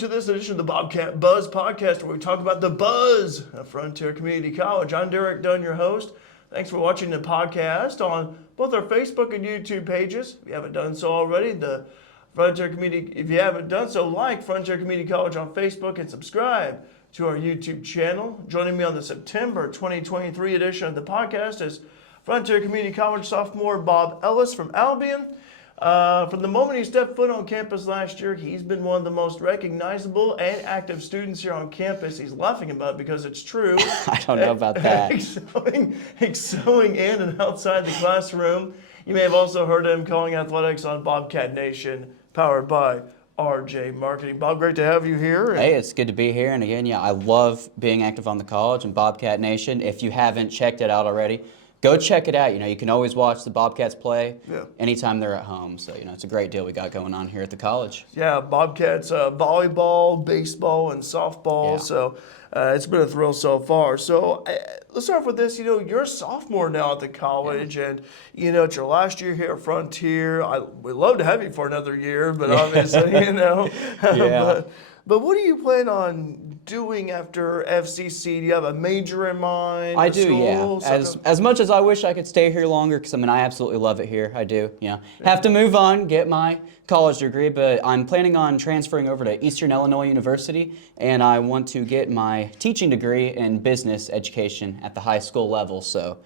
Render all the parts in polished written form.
to this edition of the Bobcat Buzz Podcast, where we talk about the buzz of Frontier Community College. I'm Derek Dunn, your host. Thanks for watching the podcast on both our Facebook and YouTube pages. If you haven't done so already, if you haven't done so, like Frontier Community College on Facebook and subscribe to our YouTube channel. Joining me on the September 2023 edition of the podcast is Frontier Community College sophomore Bob Ellis from Albion. From the moment he stepped foot on campus last year, he's been one of the most recognizable and active students here on campus. He's laughing about it because it's true. I don't know about that. excelling in and outside the classroom. You may have also heard him calling athletics on Bobcat Nation, powered by RJ Marketing. Bob, great to have you here. Hey, it's good to be here. And again, I love being active on the college and Bobcat Nation. If you haven't checked it out already, go check it out. You can always watch the Bobcats play anytime they're at home. So, it's a great deal we got going on here at the college. Yeah, Bobcats volleyball, baseball, and softball. Yeah. So it's been a thrill so far. So let's start off with this. You're a sophomore now at the college, and, it's your last year here at Frontier. We'd love to have you for another year, but obviously, Yeah. But what do you plan on doing after FCC? Do you have a major in mind? I do, yeah. As much as I wish I could stay here longer, because I absolutely love it here. I do, Have to move on, get my college degree, but I'm planning on transferring over to Eastern Illinois University, and I want to get my teaching degree in business education at the high school level. So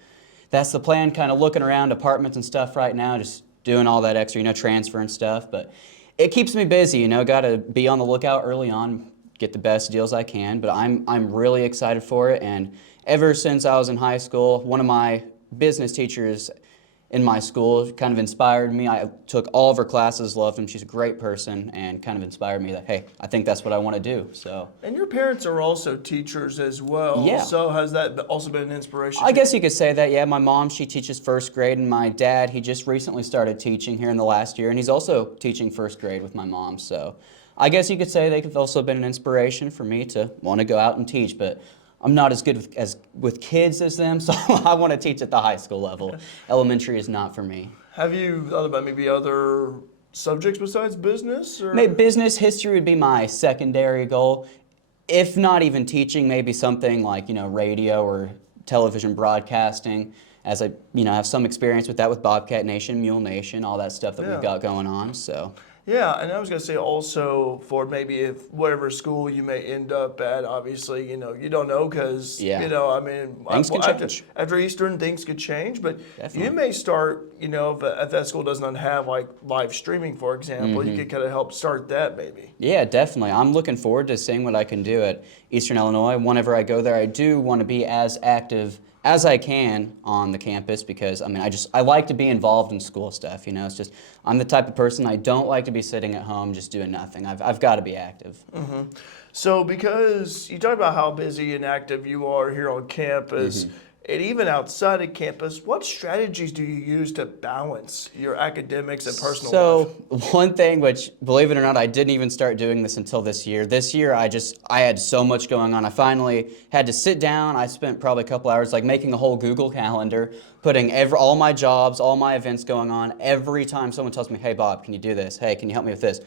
that's the plan, kind of looking around apartments and stuff right now, just doing all that extra, transfer and stuff. But it keeps me busy, got to be on the lookout early on, get the best deals I can, but I'm really excited for it. And ever since I was in high school, one of my business teachers in my school kind of inspired me. I took all of her classes, loved them. She's a great person, and kind of inspired me that, hey, I think that's what I want to do. So. And your parents are also teachers as well. Yeah. So has that also been an inspiration? I guess you could say that, yeah. My mom, she teaches first grade, and my dad, he just recently started teaching here in the last year, and he's also teaching first grade with my mom. So I guess you could say they could also been an inspiration for me to want to go out and teach, but I'm not as good with kids as them, so I want to teach at the high school level. Elementary is not for me. Have you thought about maybe other subjects besides business? Or? Maybe business history would be my secondary goal. If not even teaching, maybe something like, radio or television broadcasting, as I, have some experience with that with Bobcat Nation, Mule Nation, all that stuff that we've got going on, so. Yeah, and I was going to say also for maybe if whatever school you may end up at, obviously, you don't know because, things can change. After Eastern, things could change, but Definitely. you may start, if that school doesn't have like live streaming, for example, you could kind of help start that maybe. Yeah, definitely. I'm looking forward to seeing what I can do at Eastern Illinois. Whenever I go there, I do want to be as active as I can on the campus because, I like to be involved in school stuff, it's just, I'm the type of person, I don't like to be sitting at home just doing nothing. I've got to be active. Mm-hmm. So because you talk about how busy and active you are here on campus, and even outside of campus, what strategies do you use to balance your academics and personal life? So one thing, which believe it or not, I didn't even start doing this until this year. This year, I had so much going on. I finally had to sit down. I spent probably a couple hours making a whole Google Calendar, putting all my jobs, all my events going on. Every time someone tells me, hey, Bob, can you do this? Hey, can you help me with this?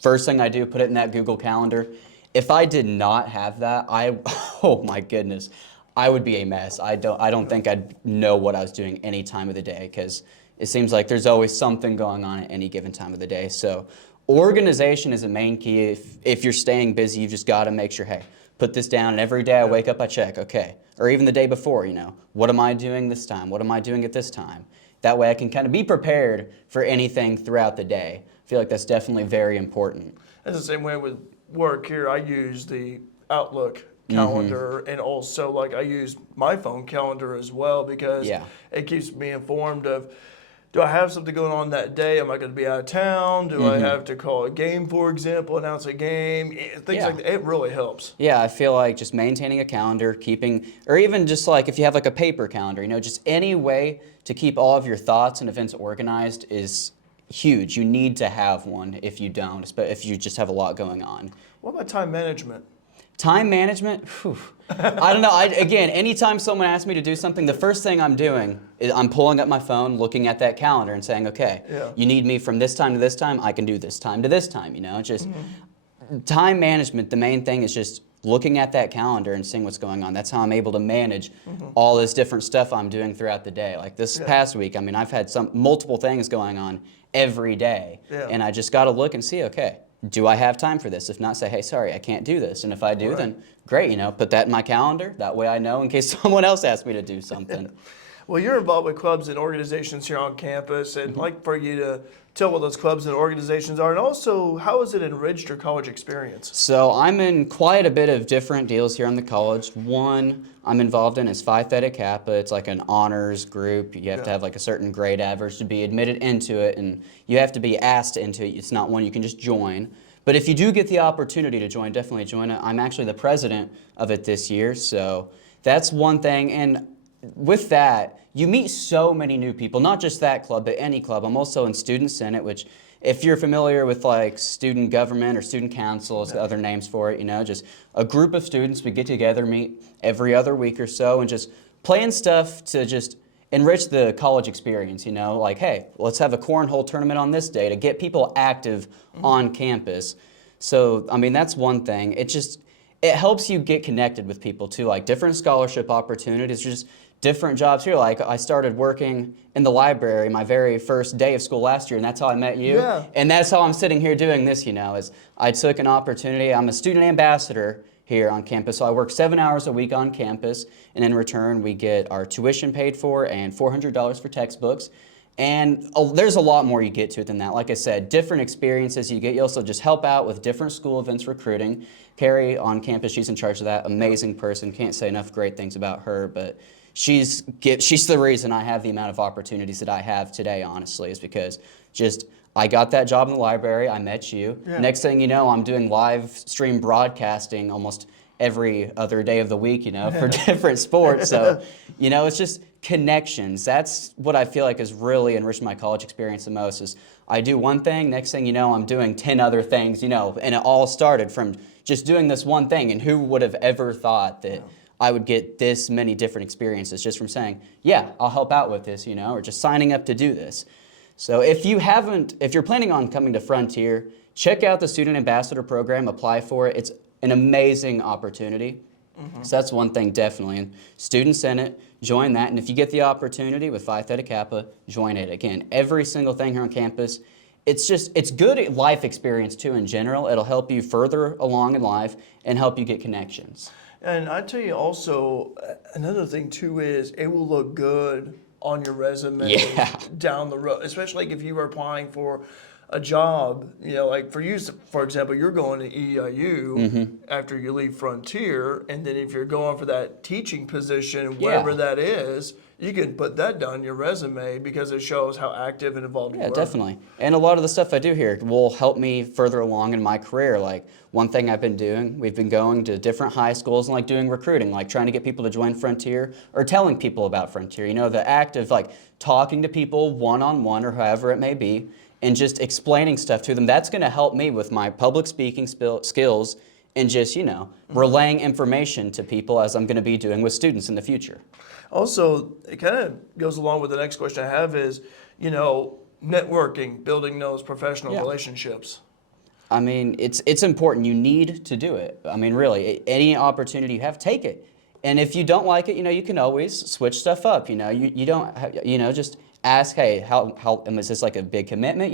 First thing I do, put it in that Google Calendar. If I did not have that, oh my goodness, I would be a mess. I don't think I'd know what I was doing any time of the day because it seems like there's always something going on at any given time of the day. So organization is a main key. If you're staying busy, you've just got to make sure, hey, put this down. And every day I wake up, I check, okay. Or even the day before, what am I doing this time? What am I doing at this time? That way I can kind of be prepared for anything throughout the day. I feel like that's definitely very important. That's the same way with work here. I use the Outlook calendar and also I use my phone calendar as well because it keeps me informed of, do I have something going on that day? Am I going to be out of town? Do I have to call a game, for example, announce a game? Things like that. It really helps. Yeah, I feel like just maintaining a calendar, or even just if you have a paper calendar, just any way to keep all of your thoughts and events organized is huge. You need to have one if you don't, but if you just have a lot going on. What about time management? Time management, I don't know. Again, anytime someone asks me to do something, the first thing I'm doing is I'm pulling up my phone, looking at that calendar and saying, okay, you need me from this time to this time, I can do this time to this time, Just time management, the main thing is just looking at that calendar and seeing what's going on. That's how I'm able to manage all this different stuff I'm doing throughout the day. Like this past week, I mean, I've had multiple things going on every day, and I just got to look and see, okay, do I have time for this? If not, say, hey, sorry, I can't do this. And if I do, then great, put that in my calendar. That way I know in case someone else asks me to do something. Well, you're involved with clubs and organizations here on campus, and I'd like for you to tell what those clubs and organizations are, and also how has it enriched your college experience? So I'm in quite a bit of different deals here on the college. One I'm involved in is Phi Theta Kappa. It's like an honors group. You have to have like a certain grade average to be admitted into it, and you have to be asked into it. It's not one you can just join. But if you do get the opportunity to join, definitely join it. I'm actually the president of it this year, so that's one thing. And with that, you meet so many new people, not just that club, but any club. I'm also in Student Senate, which if you're familiar with like student government or student council, is the other names for it, just a group of students, we get together, meet every other week or so, and just plan stuff to just enrich the college experience, like, hey, let's have a cornhole tournament on this day to get people active on campus. So, I mean, that's one thing. It helps you get connected with people too, like different scholarship opportunities, just different jobs here. Like I started working in the library my very first day of school last year, and that's how I met you. Yeah. And that's how I'm sitting here doing this, is I took an opportunity. I'm a student ambassador here on campus, so I work 7 hours a week on campus, and in return we get our tuition paid for and $400 for textbooks. And there's a lot more you get to it than that. Like I said, different experiences you get. You also just help out with different school events recruiting. Carrie on campus, she's in charge of that. Amazing person. Can't say enough great things about her, but she's the reason I have the amount of opportunities that I have today, honestly, is because I got that job in the library, I met you. Yeah. Next thing you know, I'm doing live stream broadcasting almost every other day of the week, for different sports. So, it's just connections. That's what I feel like has really enriched my college experience the most is I do one thing, next thing you know, I'm doing 10 other things, and it all started from just doing this one thing. And who would have ever thought that I would get this many different experiences just from saying, yeah, I'll help out with this, or just signing up to do this. So if you're planning on coming to Frontier, check out the Student Ambassador Program, apply for it. It's an amazing opportunity. So that's one thing definitely. And Student Senate, join that. And if you get the opportunity with Phi Theta Kappa, join it. Again, every single thing here on campus, it's good life experience too in general. It'll help you further along in life and help you get connections. And I tell you also, another thing too is it will look good on your resume down the road, especially like if you were applying for a job, like for you, for example, you're going to EIU after you leave Frontier, and then if you're going for that teaching position, wherever that is, you can put that down your resume because it shows how active and involved you are. Yeah, definitely. And a lot of the stuff I do here will help me further along in my career. Like one thing I've been doing, we've been going to different high schools and like doing recruiting, like trying to get people to join Frontier or telling people about Frontier. The act of like talking to people one-on-one or however it may be and just explaining stuff to them. That's going to help me with my public speaking skills and just, relaying information to people as I'm going to be doing with students in the future. Also, it kind of goes along with the next question I have is, networking, building those professional relationships. I mean, it's important. You need to do it. I mean, really, any opportunity you have, take it. And if you don't like it, you can always switch stuff up. You don't, just ask, hey, how is this like a big commitment,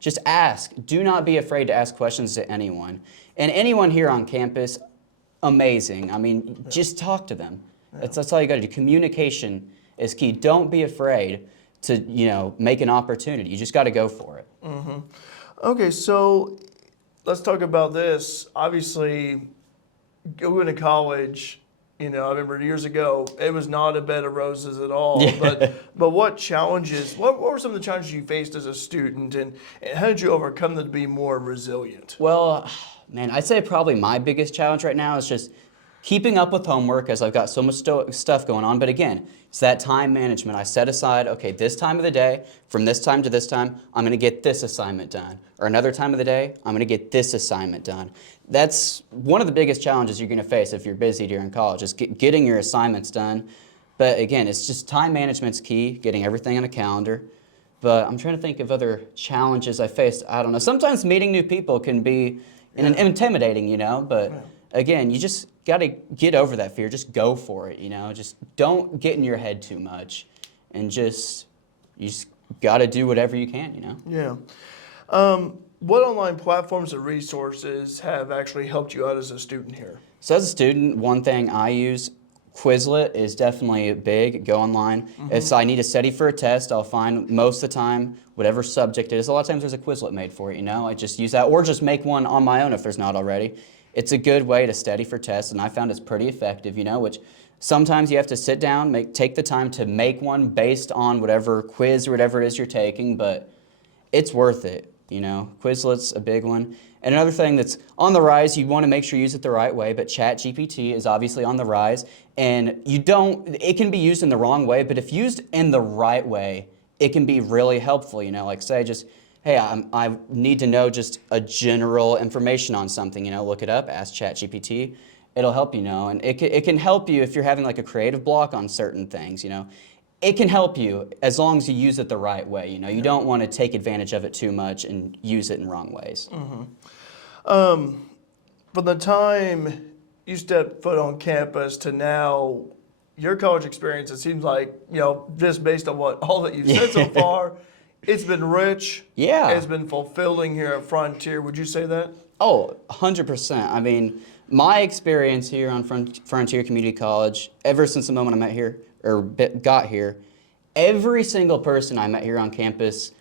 Just ask. Do not be afraid to ask questions to anyone. And anyone here on campus, amazing. I mean, just talk to them. That's all you got to do. Communication is key. Don't be afraid to, make an opportunity. You just got to go for it. Okay, so let's talk about this. Obviously, going to college, I remember years ago, it was not a bed of roses at all. Yeah. But what were some of the challenges you faced as a student, and how did you overcome them to be more resilient? Well, man, I'd say probably my biggest challenge right now is just keeping up with homework as I've got so much stuff going on. But again, it's that time management. I set aside, okay, this time of the day, from this time to this time, I'm going to get this assignment done. Or another time of the day, I'm going to get this assignment done. That's one of the biggest challenges you're going to face if you're busy during college, is getting your assignments done. But again, it's just time management's key, getting everything on a calendar. But I'm trying to think of other challenges I faced. I don't know. Sometimes meeting new people can be, and intimidating, you know. But again, you just got to get over that fear. Just go for it, you know. Just don't get in your head too much, and you just got to do whatever you can, you know. Yeah. What online platforms or resources have actually helped you out as a student here? So as a student, one thing I use, Quizlet is definitely big. Go online. If I need to study for a test, I'll find most of the time whatever subject it is. A lot of times there's a Quizlet made for it, you know. I just use that, or just make one on my own if there's not already. It's a good way to study for tests, and I found it's pretty effective, you know, which sometimes you have to sit down, take the time to make one based on whatever quiz or whatever it is you're taking, but it's worth it, you know. Quizlet's a big one. And another thing that's on the rise, you want to make sure you use it the right way, but ChatGPT is obviously on the rise, and it can be used in the wrong way, but if used in the right way, it can be really helpful, you know, like say just, hey, I need to know just a general information on something, you know, look it up, ask ChatGPT, it'll help you know, and it can help you if you're having like a creative block on certain things, you know. It can help you as long as you use it the right way, you know. You don't want to take advantage of it too much and use it in wrong ways. From the time you stepped foot on campus to now, your college experience, it seems like, you know, just based on all that you've said so far, it's been rich. Yeah. It's been fulfilling here at Frontier. Would you say that? Oh, 100%. I mean, my experience here on Frontier Community College, ever since the moment I met here, or got here, every single person I met here on campus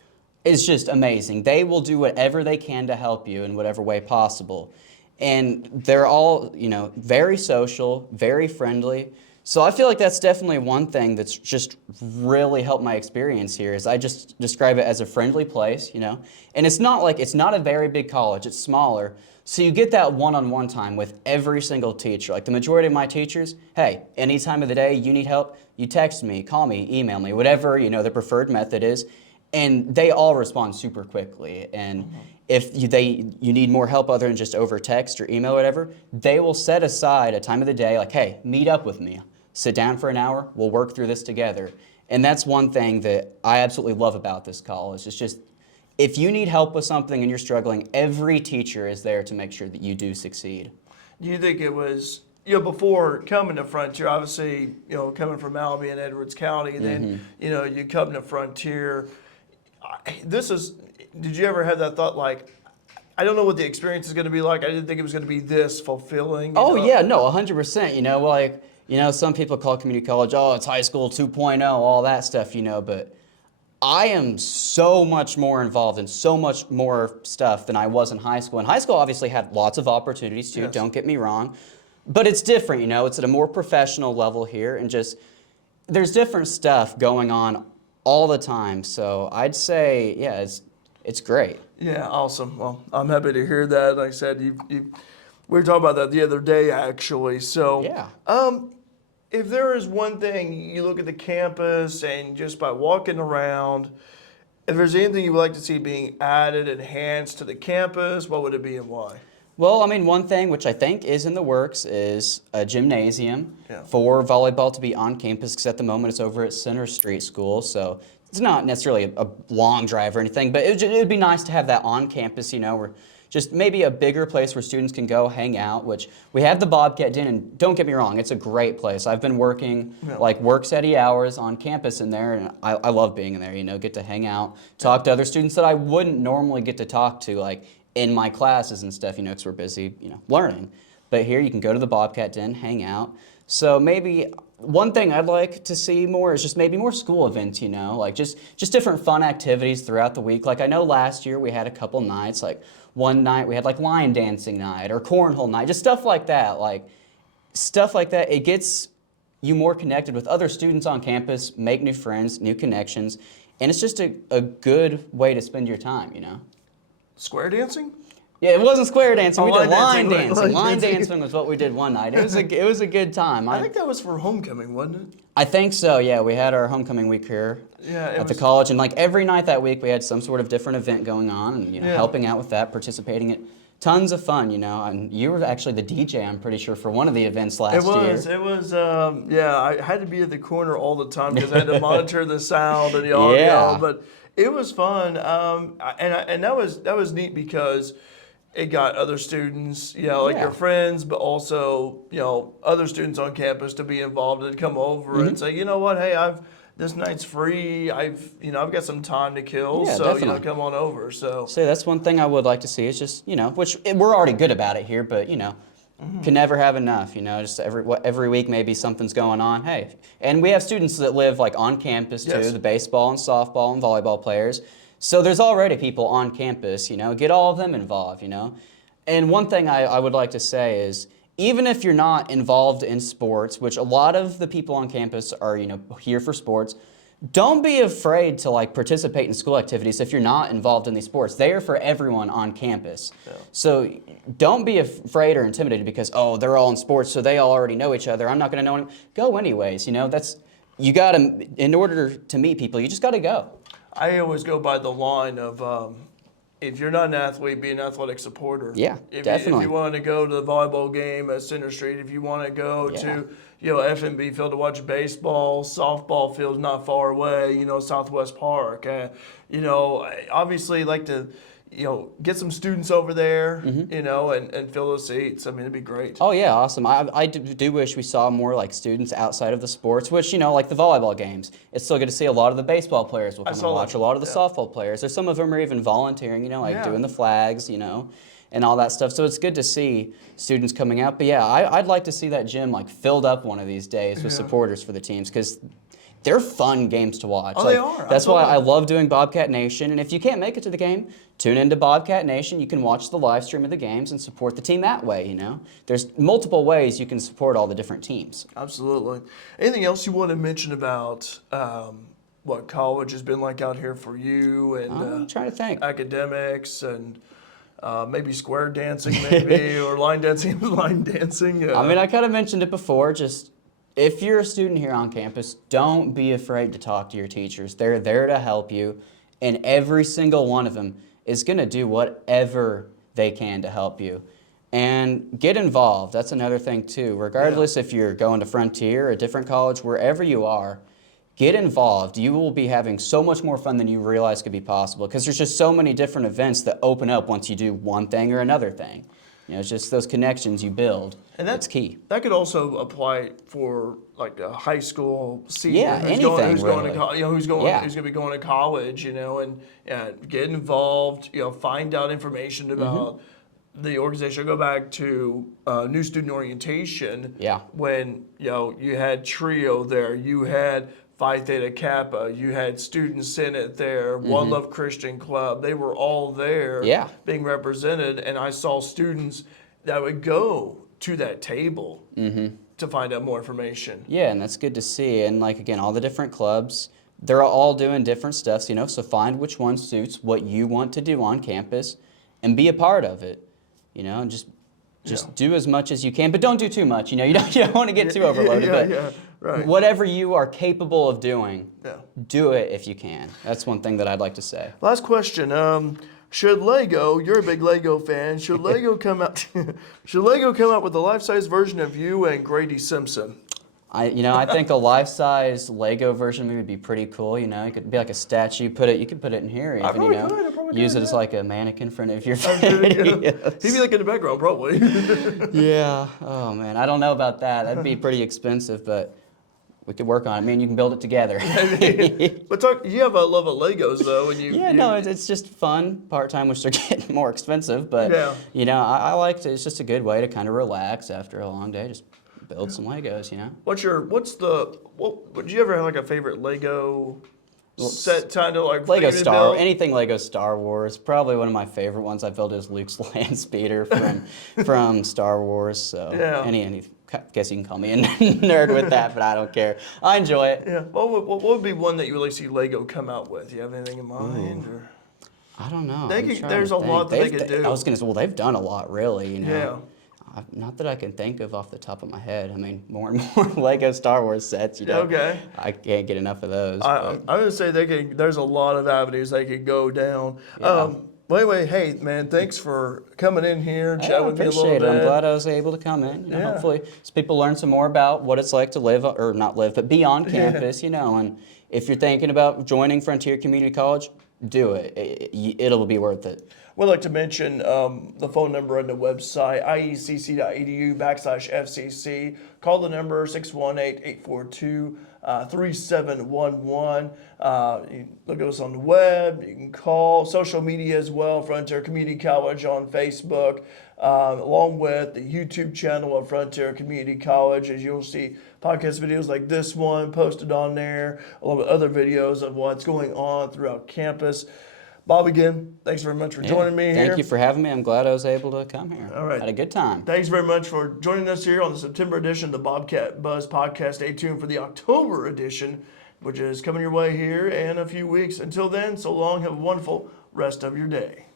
is just amazing. They will do whatever they can to help you in whatever way possible. And they're all, you know, very social, very friendly. So I feel like that's definitely one thing that's just really helped my experience here is I just describe it as a friendly place, you know. And it's not a very big college, it's smaller. So you get that one-on-one time with every single teacher. Like the majority of my teachers, hey, any time of the day you need help, you text me, call me, email me, whatever, you know, their preferred method is. And they all respond super quickly. And if you need more help other than just over text or email or whatever, they will set aside a time of the day like, hey, meet up with me. Sit down for an hour, we'll work through this together. And that's one thing that I absolutely love about this college. It's just, if you need help with something and you're struggling, every teacher is there to make sure that you do succeed. Do you think it was, you know, before coming to Frontier, obviously, you know, coming from Albion and Edwards County, and then, you know, you come to Frontier, did you ever have that thought like, I don't know what the experience is going to be like. I didn't think it was going to be this fulfilling. Oh, yeah, no, 100%. You know, like, you know, some people call community college, oh, it's high school 2.0, all that stuff, you know, but I am so much more involved in so much more stuff than I was in high school. And high school obviously had lots of opportunities too, don't get me wrong. But it's different, you know, it's at a more professional level here, and just there's different stuff going on all the time. So I'd say, yeah, it's great. Yeah, awesome. Well, I'm happy to hear that. Like I said, we were talking about that the other day, actually. So, Yeah. If there is one thing, you look at the campus and just by walking around, if there's anything you would like to see being added, enhanced to the campus, what would it be and why? Well, I mean, one thing which I think is in the works is a gymnasium for volleyball to be on campus, because at the moment it's over at Center Street School, so it's not necessarily a long drive or anything, but it would be nice to have that on campus, you know, where just maybe a bigger place where students can go hang out, which we have the Bobcat Den, and don't get me wrong, it's a great place. I've been working like work-steady hours on campus in there, and I love being in there, you know, get to hang out, talk to other students that I wouldn't normally get to talk to, like in my classes and stuff, you know, because we're busy, you know, learning. But here you can go to the Bobcat Den, hang out. So maybe one thing I'd like to see more is just maybe more school events, you know, like just different fun activities throughout the week. Like I know last year we had a couple nights, like one night we had like line dancing night or cornhole night, just stuff like that. Like stuff like that, it gets you more connected with other students on campus, make new friends, new connections, and it's just a good way to spend your time, you know. Square dancing? Yeah, it wasn't square dancing. We did line dancing. dancing. Line dancing was what we did one night. It was a good time. I think that was for homecoming, wasn't it? I think so. Yeah, we had our homecoming week here at the college, and like every night that week, we had some sort of different event going on, and you know, helping out with that, participating in. Tons of fun, you know, and you were actually the DJ, I'm pretty sure, for one of the events last year. It was, I had to be at the corner all the time because I had to monitor the sound and the audio, but it was fun, and that was neat because it got other students, like Yeah. your friends, but also, other students on campus to be involved and come over and say, you know what, hey, this night's free. I've got some time to kill, Yeah, so definitely. come on over. So That's one thing I would like to see is just, which we're already good about it here, but, can never have enough, just every week maybe something's going on. Hey, and we have students that live like on campus too, Yes. the baseball and softball and volleyball players. So there's already people on campus, get all of them involved, And one thing I would like to say is, even if you're not involved in sports, which a lot of the people on campus are, here for sports, don't be afraid to participate in school activities if you're not involved in these sports. They are for everyone on campus. Yeah. So don't be afraid or intimidated because, they're all in sports, so they all already know each other. I'm not going to know anyone. Go anyways. You got to, in order to meet people, you just got to go. I always go by the line of, if you're not an athlete, be an athletic supporter. Yeah, If definitely. you want to go to the volleyball game at Center Street, if you want to go to, FMB field to watch baseball, softball field not far away, Southwest Park. Obviously like to, get some students over there, and fill those seats. I mean, it'd be great. Oh yeah, awesome. I do wish we saw more students outside of the sports, which, like the volleyball games. It's still good to see a lot of the baseball players will come and watch, a lot of the softball players. There's some of them are even volunteering, doing the flags, and all that stuff. So it's good to see students coming out. But yeah, I'd like to see that gym filled up one of these days with supporters for the teams because they're fun games to watch. Oh, they are. That's why I love doing Bobcat Nation. And if you can't make it to the game, tune into Bobcat Nation. You can watch the live stream of the games and support the team that way, There's multiple ways you can support all the different teams. Absolutely. Anything else you want to mention about what college has been like out here for you and I'm trying to think. academics and maybe square dancing maybe or line dancing? I kind of mentioned it before, just if you're a student here on campus, don't be afraid to talk to your teachers. They're there to help you, and every single one of them is going to do whatever they can to help you. And get involved. That's another thing too. Regardless if you're going to Frontier or a different college, wherever you are, get involved. You will be having so much more fun than you realize could be possible because there's just so many different events that open up once you do one thing or another thing. It's just those connections you build. And that's key. That could also apply for a high school senior who's going to who's who's going to be going to college, and get involved, find out information about the organization. I go back to new student orientation. Yeah. When you had Trio there, you had Phi Theta Kappa, you had Student Senate there, One Love Christian Club. They were all there being represented, and I saw students that would go to that table to find out more information. Yeah, and that's good to see. And again, all the different clubs, they're all doing different stuff, so find which one suits what you want to do on campus and be a part of it, and just do as much as you can, but don't do too much. You don't want to get too overloaded. Right. Whatever you are capable of doing, do it if you can. That's one thing that I'd like to say. Last question. Should Lego, you're a big Lego fan, should Lego come out with a life-size version of you and Grady Simpson? I think a life-size Lego version would be pretty cool. It could be like a statue. You could put it in here even. I probably use could, it as a mannequin in front of your face. He'd be in the background probably. Yeah. Oh man, I don't know about that. That'd be pretty expensive, but we could work on it. You can build it together. But you have a love of Legos though, and it's just fun part-time, which they're getting more expensive. But I like it. It's just a good way to kind of relax after a long day. Just build some Legos, Did you ever have a favorite Lego set kind of anything Lego Star Wars? Probably one of my favorite ones I built is Luke's land speeder from Star Wars. So any guess you can call me a nerd with that, but I don't care. I enjoy it. Yeah. What would be one that you really see Lego come out with? Do you have anything in mind? Or? I don't know. There's a lot that they could do. I was going to say, they've done a lot, really. Yeah. Not that I can think of off the top of my head. more and more Lego Star Wars sets. Okay. I can't get enough of those. I would say there's a lot of avenues they could go down. Yeah. Well, anyway, hey man, thanks for coming in here, chat with me a little bit. I'm glad I was able to come in. Hopefully, people learn some more about what it's like to live, or not live, but be on campus. And if you're thinking about joining Frontier Community College, do it. It'll be worth it. We'd like to mention the phone number on the website, iecc.edu/FCC. Call the number 618-842-3711. You can look at us on the web. You can call. Social media as well, Frontier Community College on Facebook, along with the YouTube channel of Frontier Community College, as you'll see podcast videos like this one posted on there, along with other videos of what's going on throughout campus. Bob, again, thanks very much for joining me here. Thank you for having me. I'm glad I was able to come here. All right. Had a good time. Thanks very much for joining us here on the September edition of the Bobcat Buzz Podcast. Stay tuned for the October edition, which is coming your way here in a few weeks. Until then, so long. Have a wonderful rest of your day.